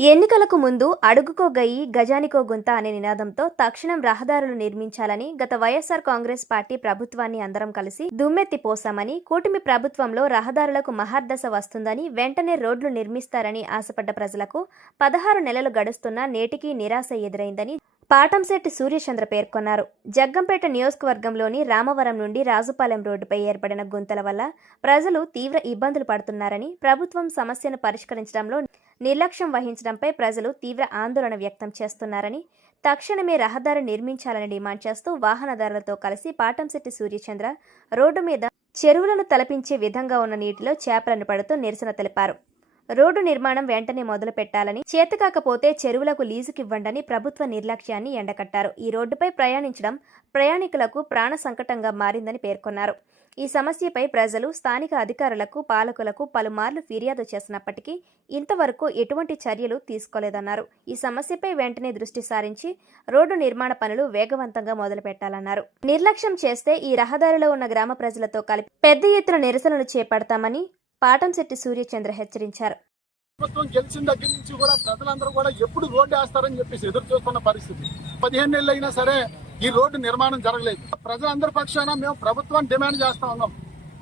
ఎన్నికలకు ముందు అడుగుకో గయ్యి గజానికో గుంత అనే నినాదంతో తక్షణం రహదారులు నిర్మించాలని గత వైఎస్ఆర్ కాంగ్రెస్ పార్టీ ప్రభుత్వాన్ని అందరం కలిసి దుమ్మెత్తి పోసామని కూటమి ప్రభుత్వంలో రహదారులకు మహార్దశ వస్తుందని వెంటనే రోడ్లు నిర్మిస్తారని ఆశపడ్డ ప్రజలకు పదహారు నెలలు గడుస్తున్నా నేటికీ నిరాశ ఎదురైందని పాటంశెట్టి సూర్యచంద్ర పేర్కొన్నారు. జగ్గంపేట నియోజకవర్గంలోని రామవరం నుండి రాజుపాలెం రోడ్డుపై ఏర్పడిన గుంతల వల్ల ప్రజలు తీవ్ర ఇబ్బందులు పడుతున్నారని ప్రభుత్వం సమస్యను పరిష్కరించడంలో నిర్లక్ష్యం వహించడంపై ప్రజలు తీవ్ర ఆందోళన వ్యక్తం చేస్తున్నారని తక్షణమే రహదారి నిర్మించాలని డిమాండ్ చేస్తూ వాహనదారులతో కలిసి పాటంశెట్టి సూర్యచంద్ర రోడ్డు మీద చెరువులను తలపించే విధంగా ఉన్న నీటిలో చేపలను పడుతూ నిరసన తెలిపారు. రోడ్డు నిర్మాణం వెంటనే మొదలు పెట్టాలని చేతకాకపోతే చెరువులకు లీజుకివ్వండని ప్రభుత్వ నిర్లక్ష్యాన్ని ఎండకట్టారు. ఈ రోడ్డుపై ప్రయాణించడం ప్రయాణికులకు ప్రాణ సంకటంగా మారిందని పేర్కొన్నారు. ఈ సమస్యపై ప్రజలు స్థానిక అధికారులకు పాలకులకు పలుమార్లు ఫిర్యాదు చేసినప్పటికీ ఇంతవరకు ఎటువంటి చర్యలు తీసుకోలేదన్నారు. ఈ సమస్యపై వెంటనే దృష్టి సారించి రోడ్డు నిర్మాణ పనులు వేగవంతంగా మొదలుపెట్టాలన్నారు. నిర్లక్ష్యం చేస్తే ఈ రహదారిలో ఉన్న గ్రామ ప్రజలతో కలిపి పెద్ద ఎత్తున నిరసనలు చేపడతామని పాటంశెట్టి సూర్యచంద్ర హెచ్చరించారు. ప్రభుత్వం గెలిచిన దగ్గర నుంచి కూడా ప్రజలందరూ కూడా ఎప్పుడు రోడ్డు వేస్తారని చెప్పేసి ఎదురు చూస్తున్న పరిస్థితి. పదిహేను నెలలు అయినా సరే ఈ రోడ్డు నిర్మాణం జరగలేదు. ప్రజలందరి పక్షాన మేము ప్రభుత్వాన్ని డిమాండ్ చేస్తా ఉన్నాం.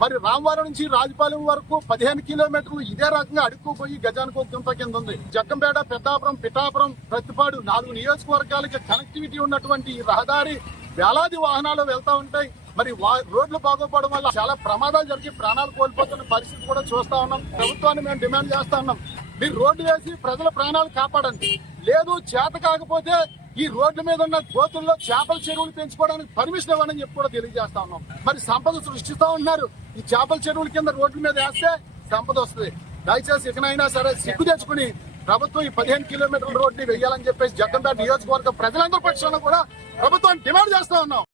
మరి రామవరం నుంచి రాజపాలెం వరకు పదిహేను కిలోమీటర్లు ఇదే రకంగా అడుక్కుపోయి గజానికి గుంత కింద ఉంది. జగ్గంపేట పెద్దాపురం పిఠాపురం ప్రతిపాడు నాలుగు నియోజకవర్గాలకి కనెక్టివిటీ ఉన్నటువంటి ఈ రహదారి వేలాది వాహనాలు వెళ్తా ఉంటాయి. మరి రోడ్లు బాగోపడడం వల్ల చాలా ప్రమాదాలు జరిగి ప్రాణాలు కోల్పోతున్న పరిస్థితి కూడా చూస్తా ఉన్నాం. ప్రభుత్వాన్ని మేము డిమాండ్ చేస్తా ఉన్నాం. మీరు రోడ్డు వేసి ప్రజల ప్రాణాలు కాపాడండి. లేదు చేత కాకపోతే ఈ రోడ్ల మీద ఉన్న గోతుల్లో చేపల చెరువులు పెంచుకోవడానికి పర్మిషన్ ఇవ్వని చెప్పి కూడా తెలియజేస్తా ఉన్నాం. మరి సంపద సృష్టిస్తా ఉన్నారు ఈ చేపల చెరువుల కింద రోడ్ల మీద వేస్తే సంపద వస్తుంది. దయచేసి ఇకనైనా సరే సిగ్గు తెచ్చుకుని ప్రభుత్వం ఈ పదిహేను కిలోమీటర్ల రోడ్ని వెయ్యాలని చెప్పేసి జగ్గంపేట నియోజకవర్గ ప్రజలందరి పక్షాన కూడా ప్రభుత్వాన్ని డిమాండ్ చేస్తా ఉన్నాం.